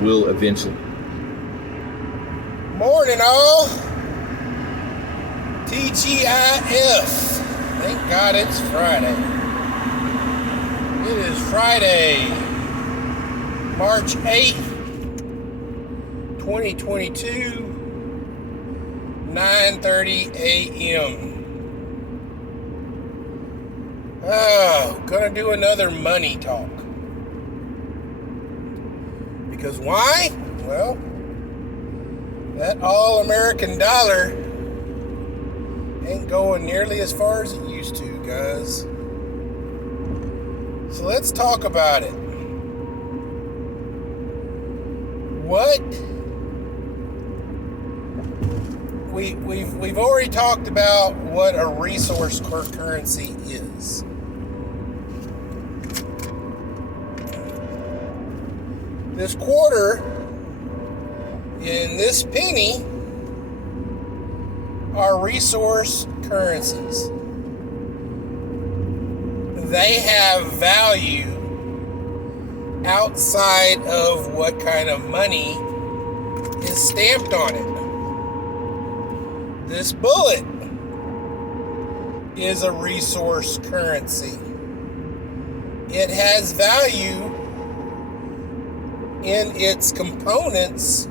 will eventually. Morning, all. TGIF. Thank God it's Friday. It is Friday, March 8th, 2022, 9:30 a.m. Oh, gonna do another money talk. Because why? Well, that all-American dollar ain't going nearly as far as it used to, guys. So let's talk about it. We've already talked about what a resource currency is. This quarter in this penny are resource currencies. They have value outside of what kind of money is stamped on it. This bullet is a resource currency. It has value in its components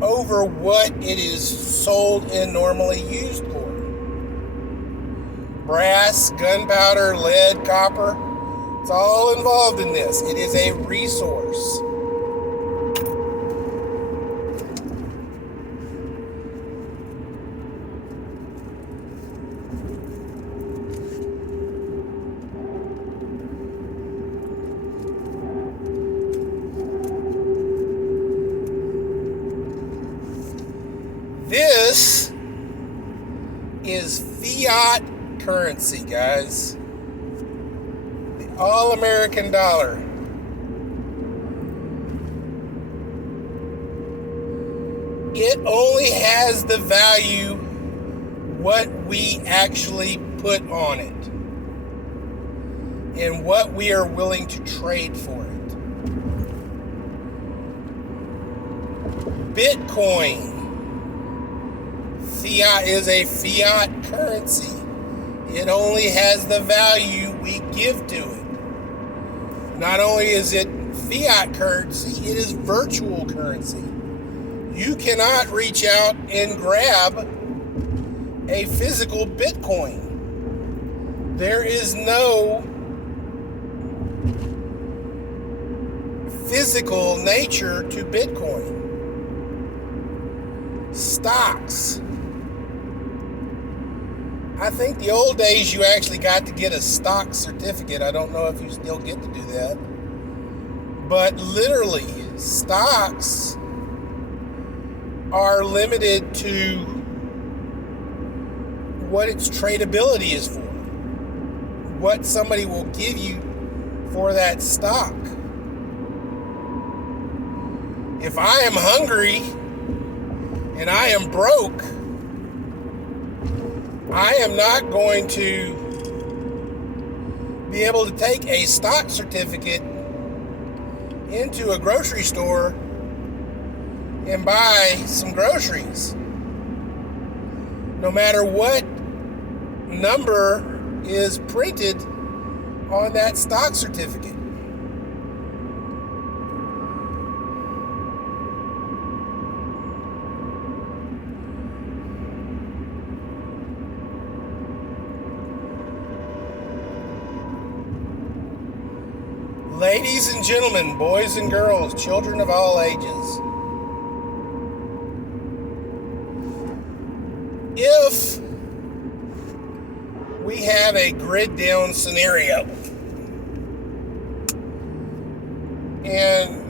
over what it is sold and normally used for. Brass, gunpowder, lead, copper, it's all involved in this. It is a resource. This is fiat currency, guys. The all-American dollar. It only has the value what we actually put on it and what we are willing to trade for it. Bitcoin. Fiat is a fiat currency. It only has the value we give to it. Not only is it fiat currency, it is virtual currency. You cannot reach out and grab a physical Bitcoin. There is no physical nature to Bitcoin. Stocks. I think the old days you actually got to get a stock certificate. I don't know if you still get to do that. But literally, stocks are limited to what its tradability is for. What somebody will give you for that stock. If I am hungry and I am broke, I am not going to be able to take a stock certificate into a grocery store and buy some groceries. No matter what number is printed on that stock certificate. Ladies and gentlemen, boys and girls, children of all ages, if we have a grid down scenario and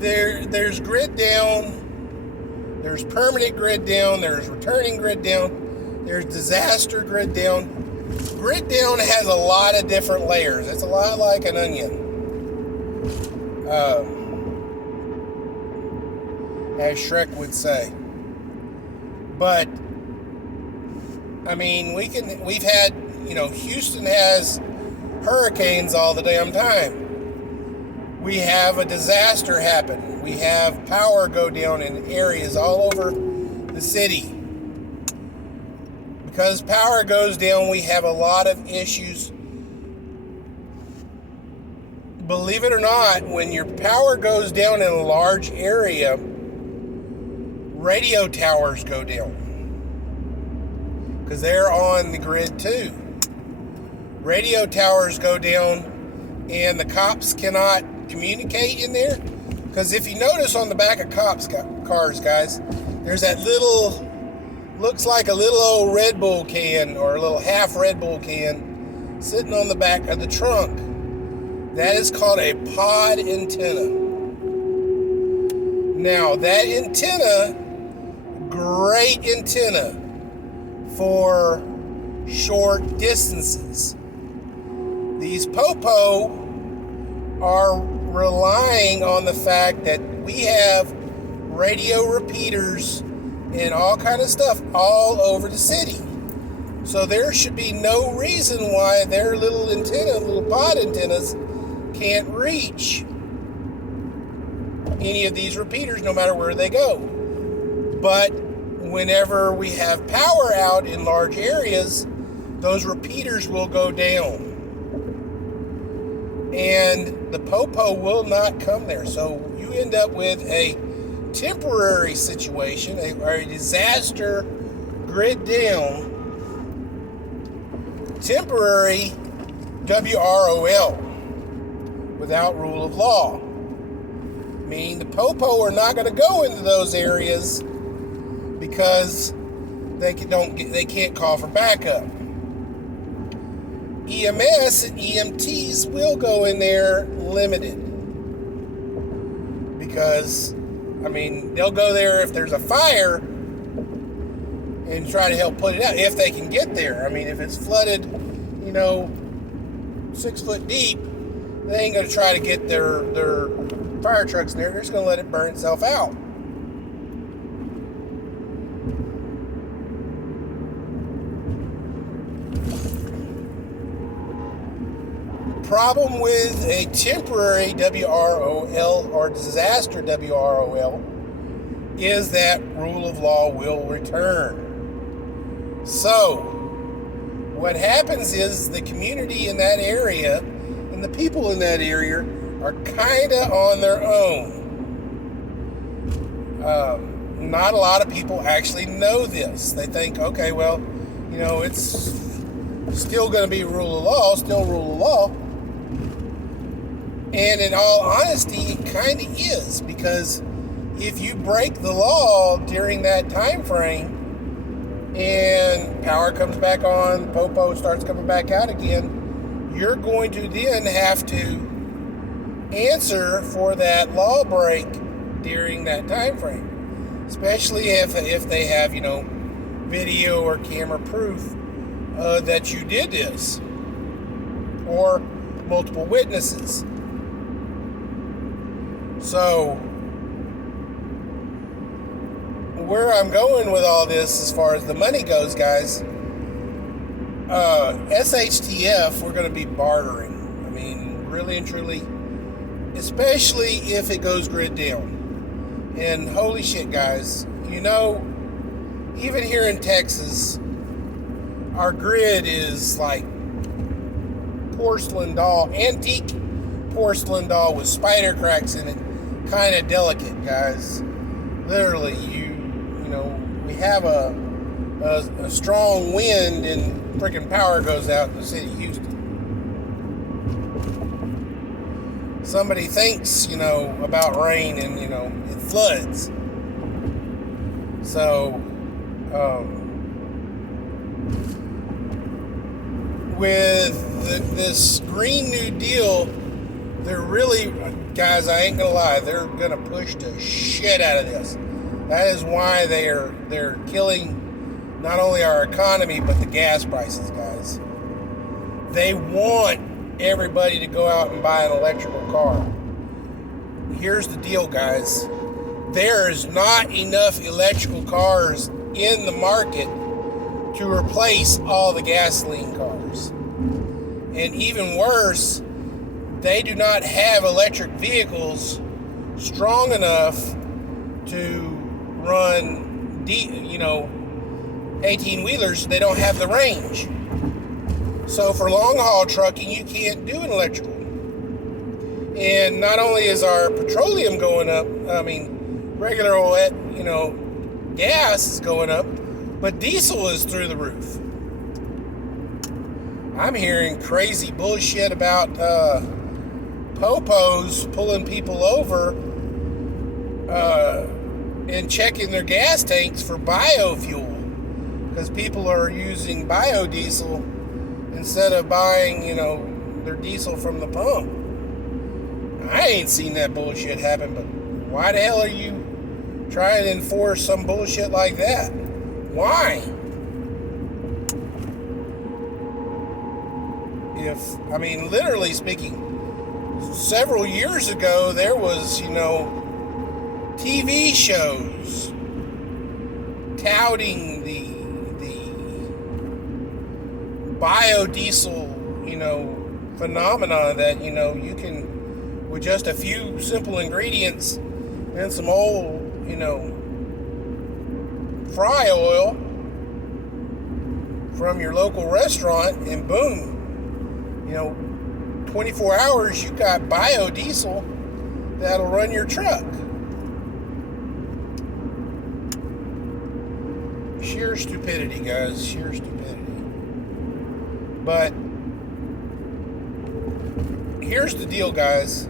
there's grid down, there's permanent grid down, there's returning grid down, there's disaster grid down. Grid down has a lot of different layers. It's a lot like an onion. As Shrek would say. But I mean, we've had, Houston has hurricanes all the damn time. we have a disaster happen. We have power go down in areas all over the city. Because power goes down, we have a lot of issues. Believe it or not, when your power goes down in a large area, radio towers go down. Because they're on the grid too. Radio towers go down and the cops cannot communicate in there. Because if you notice on the back of cops' cars, guys, there's that little, looks like a little old Red Bull can or a little half Red Bull can sitting on the back of the trunk. That is called a pod antenna. Now, that antenna, great antenna for short distances. These popo are relying on the fact that we have radio repeaters and all kind of stuff all over the city. So there should be no reason why their little antenna, little pod antennas, can't reach any of these repeaters no matter where they go. But whenever we have power out in large areas, those repeaters will go down. And the popo will not come there. So you end up with a temporary situation, a disaster grid down, temporary WROL without rule of law. Meaning the popo are not going to go into those areas because they can't call for backup. EMS and EMTs will go in there limited because, I mean, they'll go there if there's a fire and try to help put it out if they can get there. I mean, if it's flooded, 6 foot deep, they ain't going to try to get their fire trucks in there. They're just going to let it burn itself out. Problem with a temporary WROL or disaster WROL is that rule of law will return. So, what happens is the community in that area and the people in that area are kind of on their own. Not a lot of people actually know this. They think, okay, well, it's still going to be rule of law, still rule of law. And in all honesty, it kind of is, because if you break the law during that time frame and power comes back on, popo starts coming back out again, you're going to then have to answer for that law break during that time frame. Especially if they have, video or camera proof that you did this, or multiple witnesses. So, where I'm going with all this as far as the money goes, guys, SHTF, we're going to be bartering. I mean, really and truly, especially if it goes grid down. And holy shit, guys, even here in Texas, our grid is like porcelain doll, antique porcelain doll with spider cracks in it. Kind of delicate, guys. Literally, we have a strong wind and freaking power goes out in the city of Houston. Somebody thinks, about rain and, it floods. So, with this Green New Deal, they're really, guys, I ain't gonna lie, they're gonna push the shit out of this. That is why they're killing not only our economy, but the gas prices, guys. They want everybody to go out and buy an electrical car. Here's the deal, guys. There is not enough electrical cars in the market to replace all the gasoline cars. And even worse, they do not have electric vehicles strong enough to run 18-wheelers. They don't have the range. So for long-haul trucking, you can't do an electrical. And not only is our petroleum going up, regular oil, gas is going up, but diesel is through the roof. I'm hearing crazy bullshit about popos pulling people over and checking their gas tanks for biofuel, because people are using biodiesel instead of buying, their diesel from the pump. I ain't seen that bullshit happen, but why the hell are you trying to enforce some bullshit like that? Why? Literally speaking, several years ago, there was, TV shows touting the biodiesel, phenomena that, you can, with just a few simple ingredients and some old, fry oil from your local restaurant, and boom, 24 hours, you got biodiesel that'll run your truck. Sheer stupidity, guys. Sheer stupidity. But here's the deal, guys.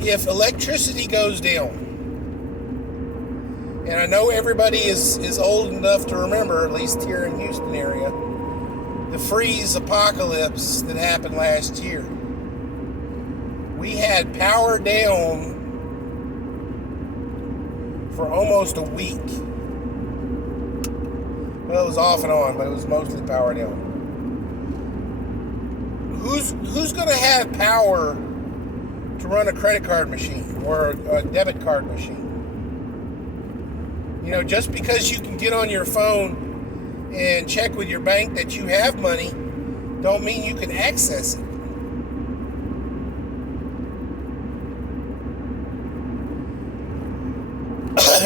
If electricity goes down, and I know everybody is old enough to remember, at least here in Houston area, the freeze apocalypse that happened last year. We had power down for almost a week. Well, it was off and on, but it was mostly power down. Who's going to have power to run a credit card machine or a debit card machine? Just because you can get on your phone and check with your bank that you have money, don't mean you can access it.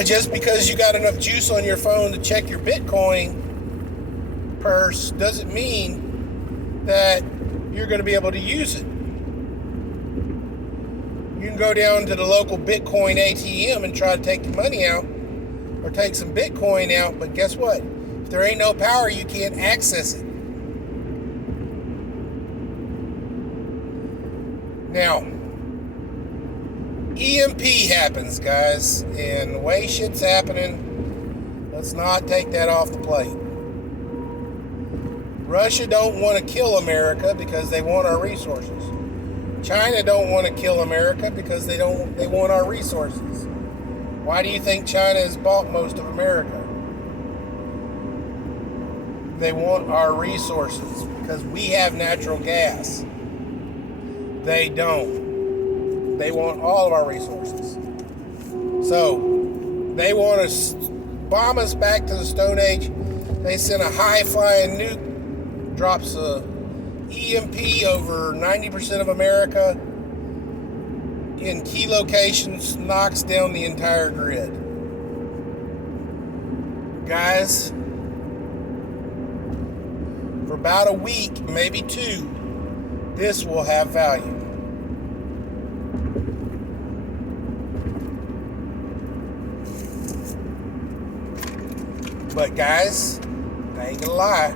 Just because you got enough juice on your phone to check your Bitcoin purse doesn't mean that you're going to be able to use it. You can go down to the local Bitcoin ATM and try to take your money out or take some Bitcoin out, but guess what? If there ain't no power, you can't access it. Now, EMP happens, guys, and the way shit's happening, let's not take that off the plate. Russia don't want to kill America because they want our resources. China don't want to kill America because they want our resources. Why do you think China has bought most of America? They want our resources because we have natural gas. They don't. They want all of our resources. So, they want to bomb us back to the Stone Age. They send a high-flying nuke, drops a EMP over 90% of America in key locations, knocks down the entire grid. Guys, for about a week, maybe two, this will have value. But guys, I ain't gonna lie,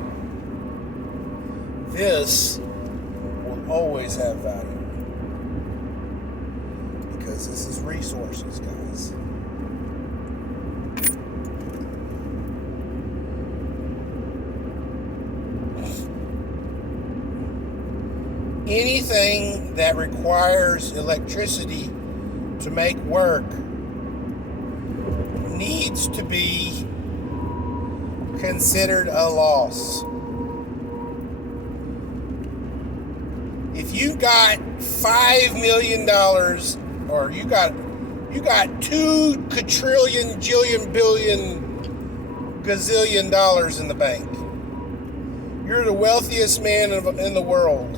this will always have value. Because this is resources, guys. Anything that requires electricity to make work needs to be considered a loss. If you got $5 million, or you got 2 quadrillion, jillion, billion, gazillion dollars in the bank, you're the wealthiest man in the world.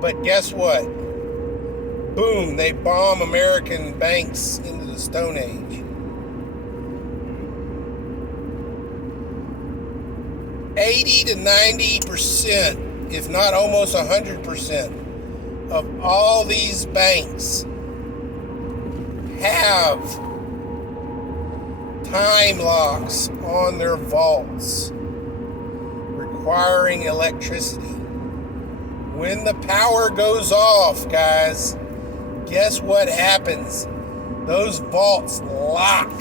But guess what? Boom, they bomb American banks into the Stone Age. 80 to 90%, if not almost 100%, of all these banks have time locks on their vaults requiring electricity. When the power goes off, guys, guess what happens? Those vaults lock.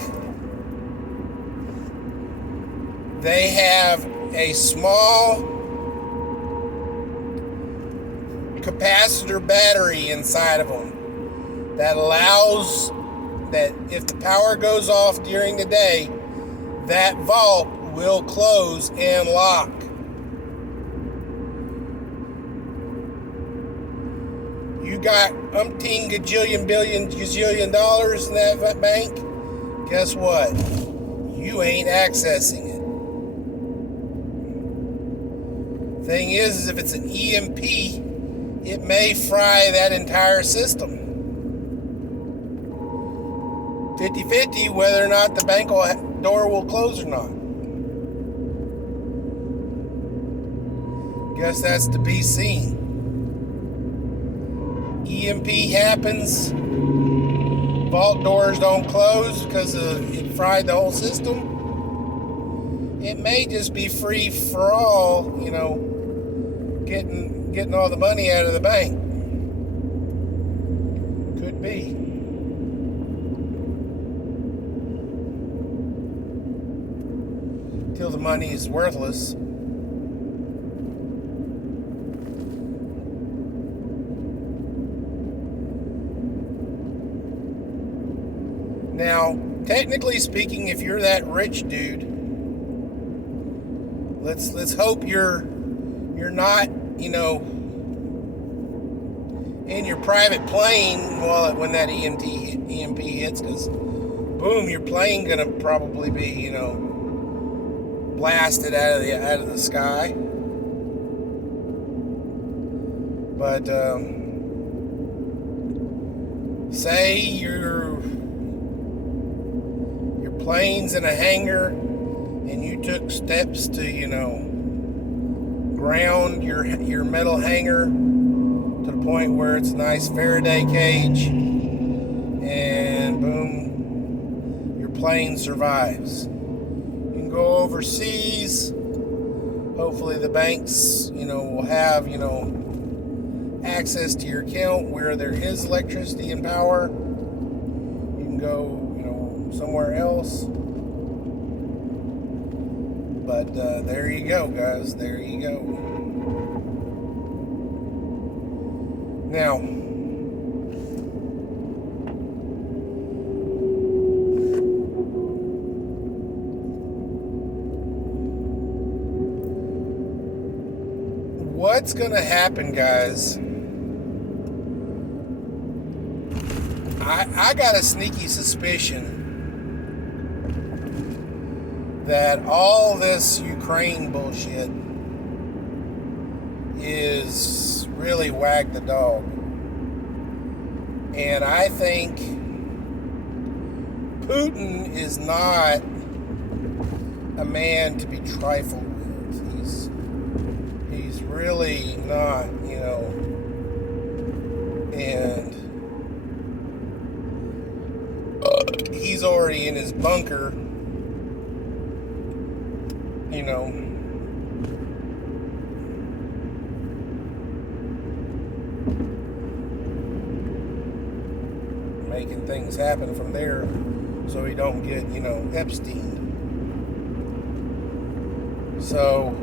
They have a small capacitor battery inside of them that allows that if the power goes off during the day, that vault will close and lock. You got umpteen gajillion billion gazillion dollars in that bank, guess what? You ain't accessing it. Thing is if it's an EMP, it may fry that entire system. 50-50 whether or not the bank door will close or not. Guess that's to be seen. EMP happens, vault doors don't close because it fried the whole system. It may just be free for all, getting all the money out of the bank. Could be. Till the money is worthless. Now, technically speaking, if you're that rich dude, let's hope you're not, in your private plane when that EMP hits, because boom, your plane gonna probably be, blasted out of the sky. But say your plane's in a hangar and you took steps to, ground your metal hangar to the point where it's a nice Faraday cage, and boom, your plane survives. You can go overseas. Hopefully the banks, will have, access to your account where there is electricity and power. You can go, somewhere else. But there you go, guys. There you go. Now, what's going to happen, guys? I got a sneaky suspicion that all this Ukraine bullshit is really wag the dog. And I think Putin is not a man to be trifled with. He's really not, and he's already in his bunker, making things happen from there so he don't get, Epstein. So,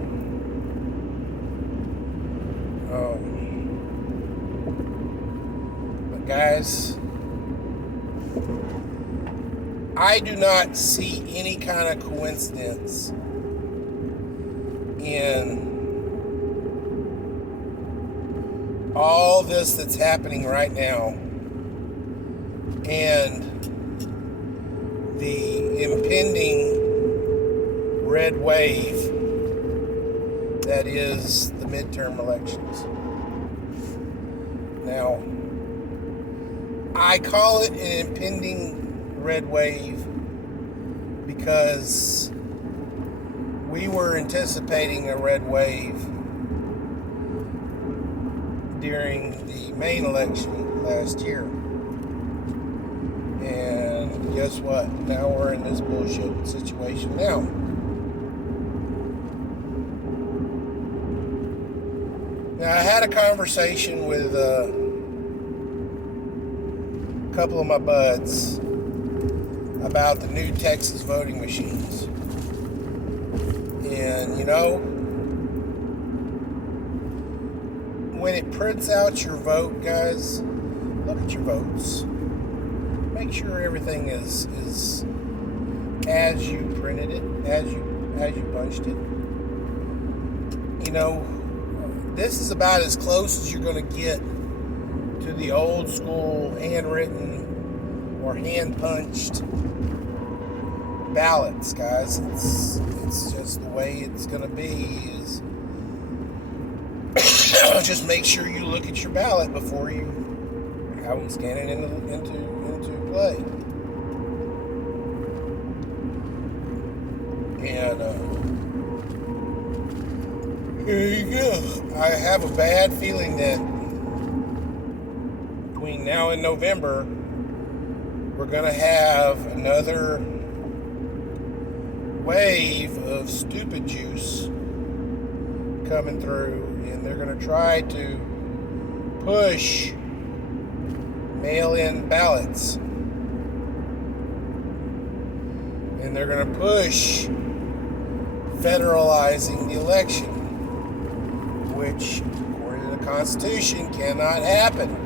but guys, I do not see any kind of coincidence in all this that's happening right now and the impending red wave that is the midterm elections. Now, I call it an impending red wave because we were anticipating a red wave during the main election last year. And guess what? Now we're in this bullshit situation now. Now, I had a conversation with a couple of my buds about the new Texas voting machines. And, you know, when it prints out your vote, guys, look at your votes. Make sure everything is as you printed it, as you punched it. You know, this is about as close as you're going to get to the old school handwritten or hand punched ballots, guys. It's just the way it's going to be. Is just make sure you look at your ballot before you have them scan it into play. And here you go. I have a bad feeling that between now and November, we're going to have another wave of stupid juice coming through, and they're going to try to push mail-in ballots, and they're going to push federalizing the election, which, according to the Constitution, cannot happen.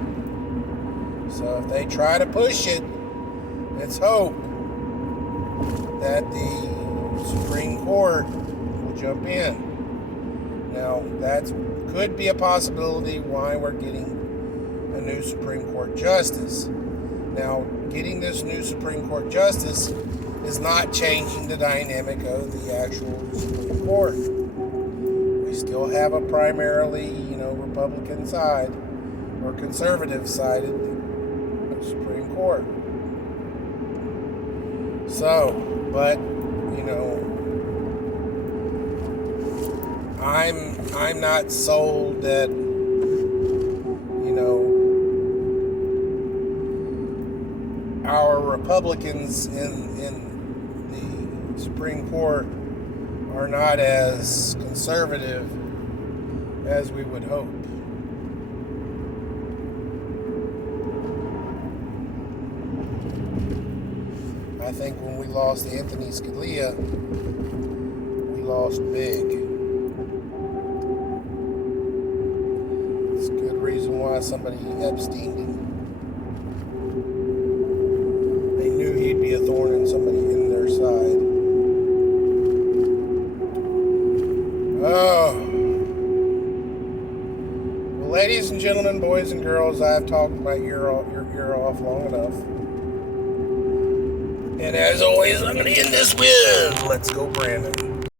So if they try to push it, let's hope that the Supreme Court will jump in. Now, that could be a possibility why we're getting a new Supreme Court justice. Now, getting this new Supreme Court justice is not changing the dynamic of the actual Supreme Court. We still have a primarily, Republican side or conservative-sided Supreme Court. So, but, I'm not sold that, our Republicans in the Supreme Court are not as conservative as we would hope. I think when we lost Anthony Scalia, we lost big. It's a good reason why somebody Epsteined him. They knew he'd be a thorn in their side. Oh. Well, ladies and gentlemen, boys and girls, I've talked my ear off long enough. And as always, I'm going to end this with, let's go, Brandon.